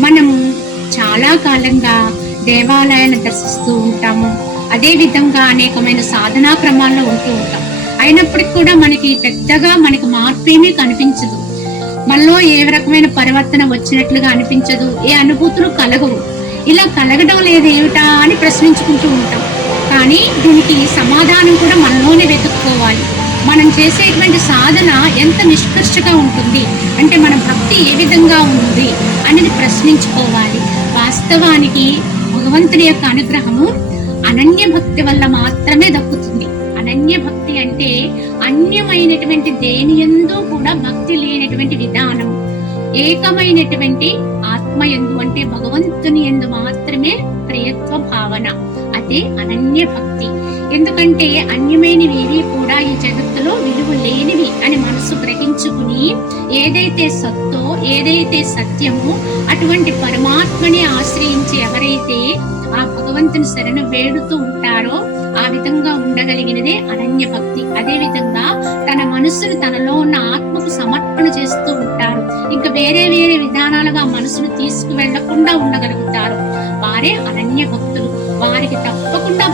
మనము చాలా కాలంగా దేవాలయాన్ని దర్శిస్తూ ఉంటాము. అదే విధంగా అనేకమైన సాధనా క్రమాల్లో ఉంటూ ఉంటాం. అయినప్పటికీ కూడా మనకి పెద్దగా మనకి మార్పేమీ కనిపించదు. మనలో ఏ రకమైన పరివర్తన వచ్చినట్లుగా అనిపించదు. ఏ అనుభూతులు కలగవు. ఇలా కలగడం లేదు ఏమిటా అని ప్రశ్నించుకుంటూ ఉంటాం. కానీ దీనికి సమాధానం కూడా మనలోనే వెతుక్కోవాలి. మనం చేసేటువంటి సాధన ఎంత నిష్కర్షగా ఉంటుంది? అంటే మన భక్తి ఏ విధంగా ఉంది అనేది ప్రశ్నించుకోవాలి. వాస్తవానికి భగవంతుని యొక్క అనుగ్రహము అనన్య భక్తి వల్ల మాత్రమే దక్కుతుంది. అనన్య భక్తి అంటే అన్యమైనటువంటి దేని ఎందు కూడా భక్తి లేనటువంటి విధానం. ఏకమైనటువంటి ఆత్మ ఎందు అంటే భగవంతుని ఎందు మాత్రమే ప్రియత్వ భావన. అదే అనన్య భక్తి. ఎందుకంటే అన్యమైనవి ఏవి కూడా ఈ జగత్తులో విలువ లేనివి అని మనసు గ్రహించుకుని ఏదైతే సత్తో ఏదైతే సత్యమో అటువంటి పరమాత్మని ఆశ్రయించి ఎవరైతే ఆ భగవంతుని శరణు వేడుతూ ఉంటారో ఆ విధంగా ఉండగలిగినదే అనన్య భక్తి. అదే విధంగా తన మనసును తనలో ఉన్న ఆత్మకు సమర్పణ చేస్తూ ఉంటారు. ఇంకా వేరే వేరే విధానాలుగా మనసును తీసుకువెళ్ళకుండా ఉండగలుగుతారు. వారే అనన్య భక్తులు. వారికి తప్పకుండా